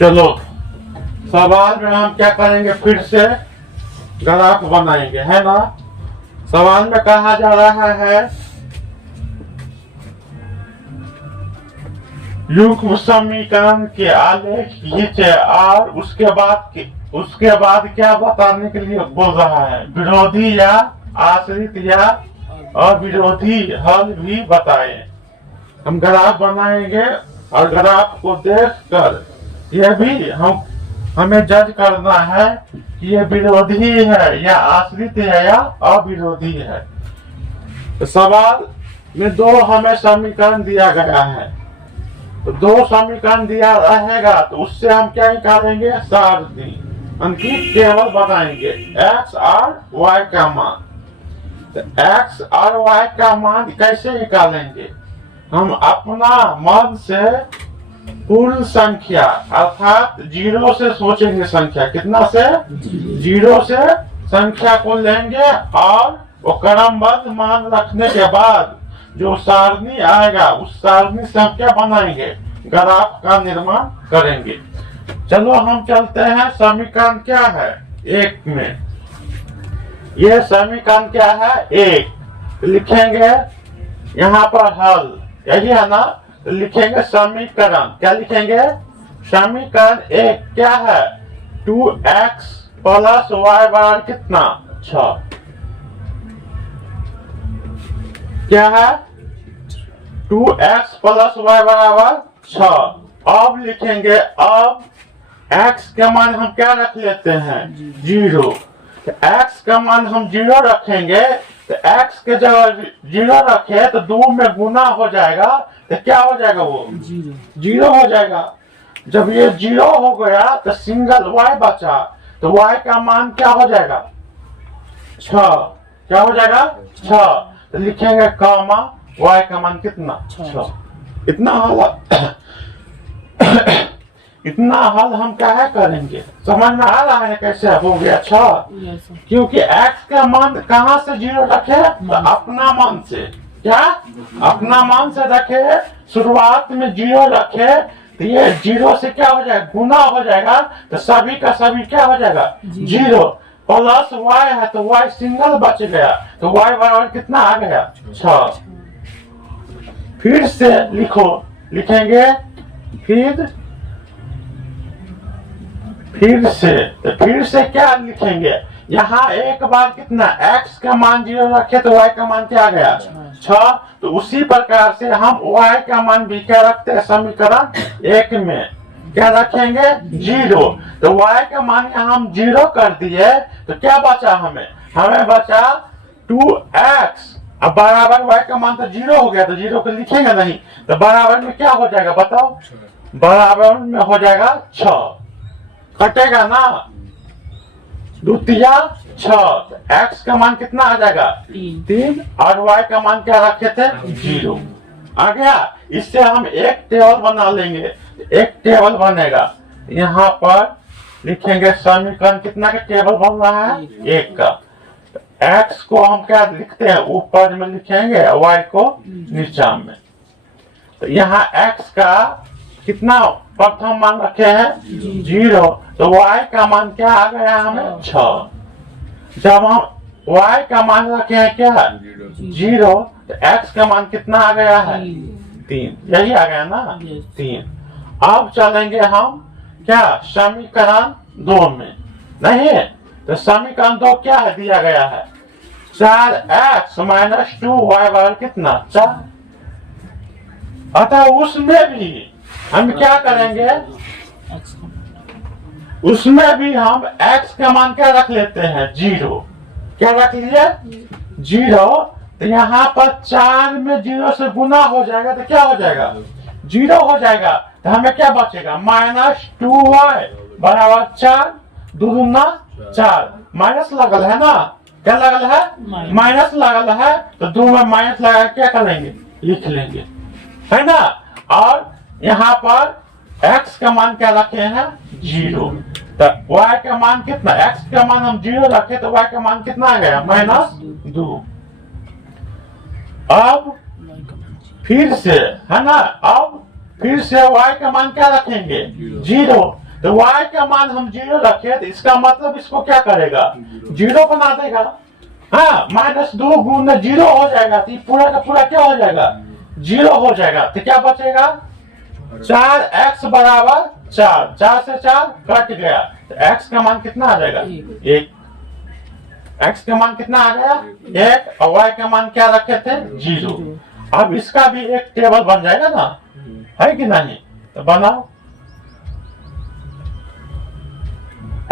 चलो सवाल में हम क्या करेंगे, फिर से ग्राफ बनाएंगे, है ना। सवाल में कहा जा रहा है युग्म समीकरण के आलेख खींचे और उसके बाद क्या बताने के लिए बोल रहा है, विरोधी या आश्रित या अविरोधी हल भी बताएं। हम ग्राफ बनाएंगे और ग्राफ को देखकर यह भी हमें जज करना है कि ये विरोधी है या आश्रित है या अविरोधी है। तो सवाल में दो हमें समीकरण दिया गया है, तो दो समीकरण दिया रहेगा तो उससे हम क्या निकालेंगे, सारणी उनकी केवल बनाएंगे x और y का मान। तो x और y का मान कैसे निकालेंगे, हम अपना मन से पूर्ण संख्या अर्थात 0 से सोचेंगे, संख्या कितना से 0 से संख्या को लेंगे और वो क्रमबद्ध मान रखने के बाद जो सारणी आएगा उस सारणी से हम क्या बनाएंगे, ग्राफ का निर्माण करेंगे। चलो हम चलते हैं, समीकरण क्या है एक में, ये समीकरण क्या है एक, लिखेंगे यहाँ पर हल, यही है ना। तो लिखेंगे समीकरण, क्या लिखेंगे, समीकरण एक क्या है, 2x प्लस y बराबर कितना 6, क्या है 2x प्लस y बराबर 6। अब लिखेंगे, अब x का मान हम क्या रख लेते हैं 0, तो x का मान हम 0 रखेंगे, तो x के जगह 0 रखे तो 2 में गुना हो जाएगा, तो क्या हो जाएगा, वो 0 हो जाएगा। जब ये 0 हो गया तो सिंगल y बचा, तो y का मान क्या हो जाएगा 6, क्या हो जाएगा 6। तो लिखेंगे कॉमा y का मान कितना 6। इतना हल इतना हल हम क्या करेंगे, समझ में आ रहा है कैसे हो गया 6, क्योंकि x का मान कहाँ से 0 रखे, तो अपना मान से, क्या अपना मान से रखे, शुरुआत में 0 रखे, तो ये 0 से क्या हो जाएगा, गुना हो जाएगा, तो सभी का सभी क्या हो जाएगा 0, प्लस y है तो y सिंगल बच गया, तो y बराबर कितना आ गया 6। फिर से लिखो, लिखेंगे फिर से क्या लिखेंगे, यहाँ एक बार कितना x का मान 0 रखे तो y का मान क्या आ गया 6, तो उसी प्रकार से हम y का मान भी क्या रखते हैं, समीकरण एक में क्या रखेंगे 0, तो y का मान यहाँ हम 0 कर दिए, तो क्या बचा हमें बचा 2x, अब बराबर y का मान तो 0 हो गया, तो 0 को लिखेंगे नहीं, तो बराबर में क्या हो जाएगा बताओ, बराबर में हो जाएगा 6, कटेगा ना, द्वितीया 6, x का मान कितना आ जाएगा 3 और y का मान क्या रखे थे 0 आ गया। इससे हम एक टेबल बना लेंगे, एक टेबल बनेगा, यहाँ पर लिखेंगे समीकरण कितना का टेबल बन रहा है एक का, x को हम क्या लिखते हैं ऊपर में लिखेंगे, y को नीचा में, तो यहाँ x का कितना प्रथम मान रखे हैं 0, तो y का मान क्या आ गया हमें 6। जब हम y का मान रखे हैं क्या 0, तो x का मान कितना आ गया है 3, यही आ गया ना 3। अब चलेंगे हम क्या समीकरण 2 में, नहीं तो समीकरण 2 क्या है दिया गया है 4x माइनस 2y बराबर कितना 4, अतः उसमें भी हम क्या करेंगे, उसमें भी हम x का मान क्या रख लेते हैं 0, क्या रख लिए 0, तो यहाँ पर 4 में 0 से गुना हो जाएगा तो क्या हो जाएगा 0 हो जाएगा, तो हमें क्या बचेगा माइनस 2y बराबर 4, दूना 4, माइनस लगल है ना, क्या लगल है माइनस लगल है, तो 2 में माइनस लगा क्या करेंगे लिख लेंगे, है ना। और यहाँ पर x का मान क्या रखे हैं 0, तो y का मान कितना, x का मान हम 0 रखे तो y का मान कितना आ गया -2। अब फिर से है ना, अब फिर से y का मान क्या रखेंगे 0, तो y का मान हम 0 रखे तो इसका मतलब इसको क्या करेगा, 0 बना देगा। हाँ, -2 गुना 0 हो जाएगा, तो पूरा का पूरा क्या हो जाएगा, 0 हो जाएगा। तो क्या बचेगा, 4x बराबर 4, 4 से 4 कट गया, तो x का मान कितना आ जाएगा, 1। x का मान कितना आ गया, 1, और y का मान क्या रखे थे, 0। अब इसका भी एक टेबल बन जाएगा ना, है कि नहीं, तो बनाओ।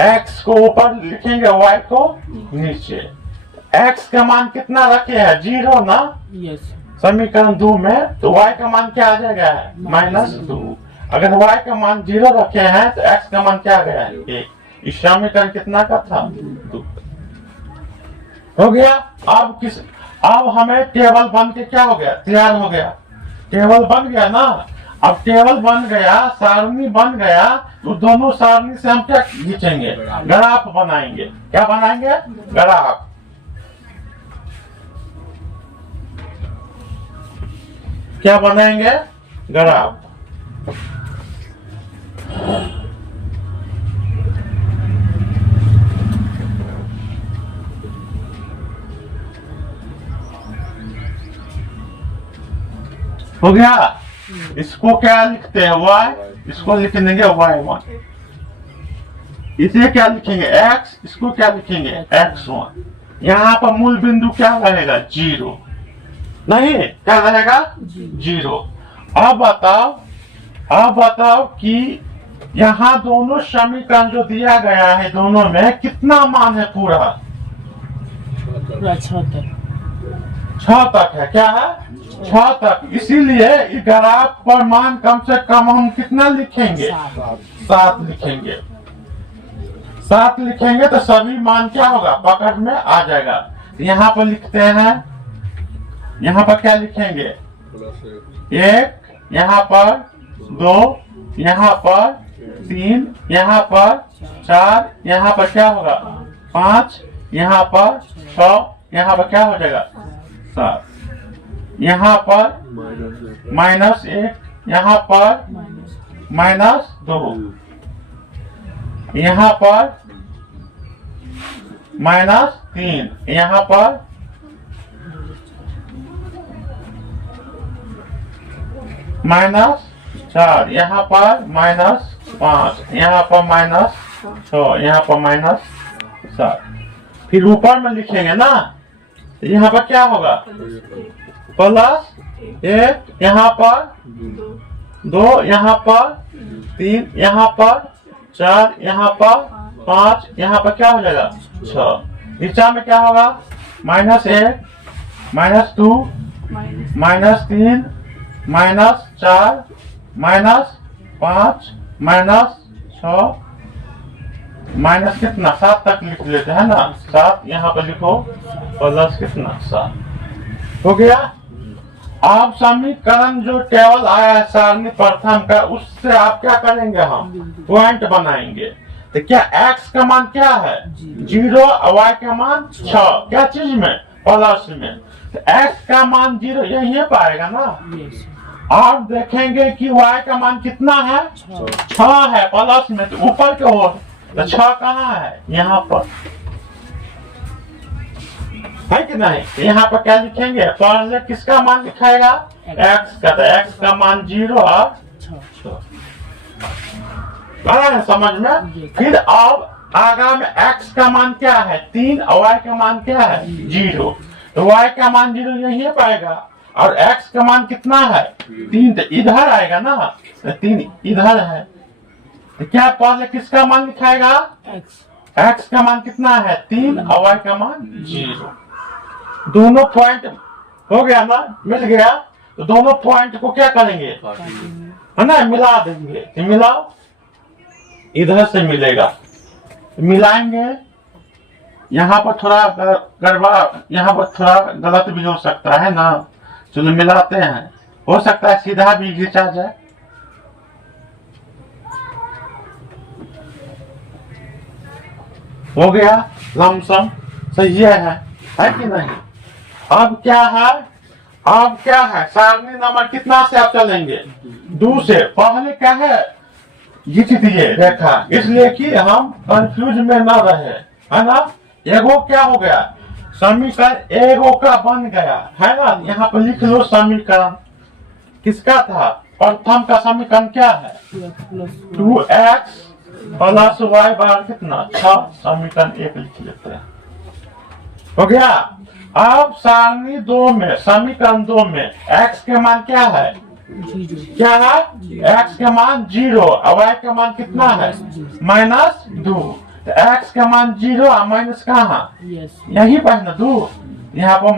x को ऊपर लिखेंगे, y को नीचे। x का मान कितना रखे हैं, 0 ना, यस समीकरण 2 में, तो y का मान क्या आ जाएगा, -2। अगर y का मान 0 रखे हैं तो x का मान क्या आ गया है, 1। इस समीकरण कितना का था, 2 हो गया। अब हमें टेबल बन के क्या हो गया, तैयार हो गया, टेबल बन गया ना। अब टेबल बन गया, सारणी बन गया, तो दोनों सारणी से हम क्या खींचेंगे, ग्राफ बनाएंगे। क्या बनाएंगे, ग्राफ। क्या बनाएंगे, ग्राफ। हो गया। इसको क्या लिखते हैं, y, इसको लिख देंगे y1। इसे क्या लिखेंगे, x, इसको क्या लिखेंगे, x1। यहाँ पर मूल बिंदु क्या रहेगा, 0 नहीं, क्या रहेगा, 0। अब बताओ कि यहाँ दोनों समीकरण जो दिया गया है, दोनों में कितना मान है, पूरा 6 तक है। क्या है, 6 तक। इसीलिए ग्राफ पर मान कम से कम हम कितना लिखेंगे, 7 लिखेंगे। 7 लिखेंगे तो सभी मान क्या होगा, पकड़ में आ जाएगा। यहाँ पर लिखते हैं, यहाँ पर क्या लिखेंगे, 1, यहाँ पर 2, यहाँ पर 3, यहाँ पर 4, यहाँ पर क्या होगा, 5, यहाँ पर 6, यहाँ पर क्या हो जाएगा, 7, यहाँ पर -1, यहाँ पर -2, यहाँ पर -3, यहाँ पर -4, यहाँ पर -5, यहाँ पर -6, यहाँ पर -7। फिर ऊपर में लिखेंगे ना, यहाँ पर क्या होगा, +1, यहाँ पर 2, यहाँ पर 3, यहाँ पर 4, यहाँ पर 5, यहाँ पर क्या हो जाएगा, 6। नीचा में क्या होगा, -1, -2, -3, -4, -5, -6, माइनस कितना, 7 तक लिख लेते हैं ना, 7 यहाँ पर लिखो, प्लस कितना, 7 हो गया। आप समीकरण जो टेबल आया है सारणी प्रथम का, उससे आप क्या करेंगे, हम पॉइंट बनाएंगे। तो क्या x का मान क्या है, 0, y का मान 6, क्या चीज में, प्लस में। तो x का मान 0 यही पाएगा ना। आप देखेंगे कि y का मान कितना है, 6 है प्लस में, तो ऊपर के ओर, तो 6 कहाँ है, यहाँ पर है कि नहीं। यहाँ पर क्या लिखेंगे, पहले किसका मान लिखाएगा, x का। तो x का मान 0 और 6 है समझ में। फिर अब आगा में x का मान क्या है, 3, और y का मान क्या है, 0। तो y का मान 0 यही पाएगा, और x का मान कितना है, 3, तो इधर आएगा ना, तो 3 इधर है। तो क्या पहले किसका मान लिखाएगा, x का मान कितना है, 3, और y का मान 0। दोनों पॉइंट हो गया ना, मिल गया। तो दोनों पॉइंट को क्या करेंगे, है ना, मिला देंगे। तो मिलाओ, इधर से मिलेगा, तो मिलाएंगे। यहाँ पर थोड़ा गड़बड़, यहाँ पर थोड़ा गलत भी हो सकता है ना, चलो मिलाते हैं, हो सकता है सीधा भी खींचा जाए। हो गया, लमसम सही है कि नहीं। अब क्या है, सारणी नंबर कितना से आप चलेंगे, 2 से। पहले क्या है, खींच दिए रेखा, इसलिए कि हम कंफ्यूज में न रहे, है ना। एगो क्या हो गया, समीकरण एगो का बन गया, है ना। यहाँ पर लिख लो समीकरण किसका था, प्रथम का समीकरण क्या है, 2x प्लस वाई बार कितना 6, समीकरण 1 लिख लेते हैं, हो गया। अब सारणी 2 में, समीकरण 2 में x के मान क्या है, क्या है, x के मान 0 और y के मान कितना है -2, तो x के मान 0 और माइनस कहाँ, यही पर ना 2, यहाँ पर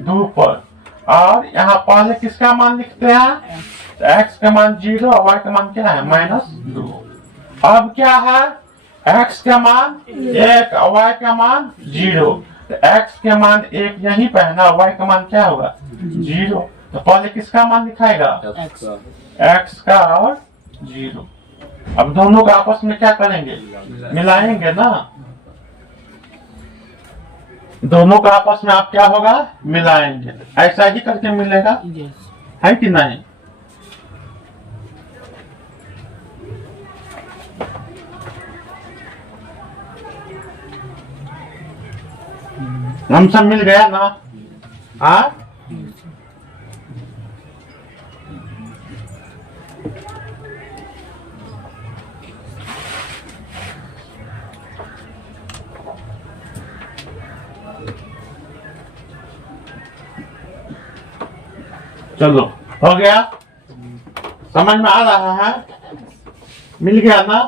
-2 पर, और यहाँ पहले किसका मान लिखते हैं, तो x के मान 0 और y के मान क्या है -2। अब क्या है, x के मान 1 और y का मान 0, तो x के मान 1 यहीं पे है ना, y का मान क्या होगा 0, तो पहले किसका मान लिखाएगा, x का और 0। अब दोनों का आपस में क्या करेंगे, मिलाएंगे ना, दोनों का आपस में आप क्या होगा, मिलाएंगे, ऐसा ही करके मिलेगा, है कि नहीं। हम सब मिल गया ना, हाँ। चलो हो गया, समझ में आ रहा है, मिल गया ना।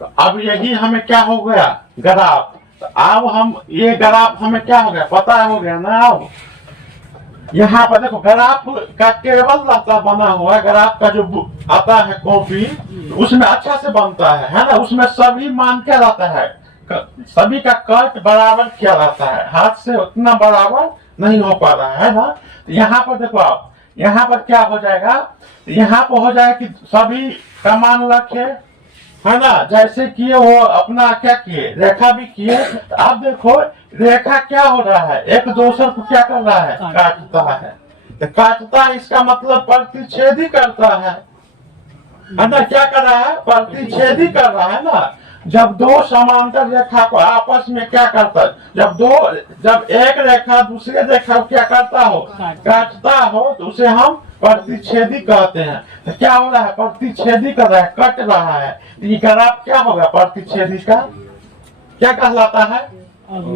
तो अब यही हमें क्या हो गया, ग्राफ। तो अब हम ये ग्राफ हमें क्या हो गया, पता हो गया ना। अब यहाँ पर देखो ग्राफ का केवल रहता बना हुआ, ग्राफ का जो आता है कॉपी, उसमें अच्छा से बनता है ना, उसमें सभी मान क्या रहता है, सभी का कट बराबर क्या रहता है, हाथ से उतना बराबर नहीं हो पा रहा है ना। तो यहाँ पर देखो आप, यहाँ पर क्या हो जाएगा, यहाँ पर हो जाएगा कि सभी का मान रखे, है ना, जैसे किए वो अपना क्या किए, रेखा भी किए। तो अब देखो रेखा क्या हो रहा है, एक दूसरे को क्या कर रहा है, काटता है। तो काटता है इसका मतलब प्रतिच्छेदी करता है ना, क्या कर रहा है, प्रतिच्छेदी कर रहा है ना। जब दो समांतर रेखा को आपस में क्या करता है, जब एक रेखा दूसरे रेखा को क्या करता हो, काटता हो, तो उसे हम प्रतिच्छेदी कहते हैं। तो क्या हो रहा है, प्रतिच्छेदी कर रहा है, कट रहा है। तो ये ग्राफ क्या होगा, प्रतिच्छेदी का क्या कहलाता है,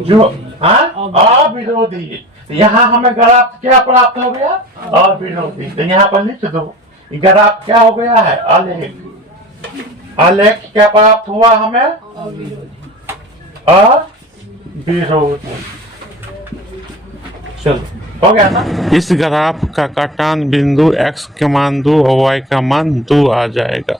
जो अविरोधी। तो यहाँ हमें ग्राफ क्या प्राप्त हो गया, अविरोधी। तो यहाँ पर लिख दो, ग्राफ क्या हो गया है, आलेख। आलेख क्या प्राप्त हुआ हमें, अविरोधी। चलो हो गया ना। इस ग्राफ का काटान बिंदु x के मान 2 और y का मान 2 आ जाएगा।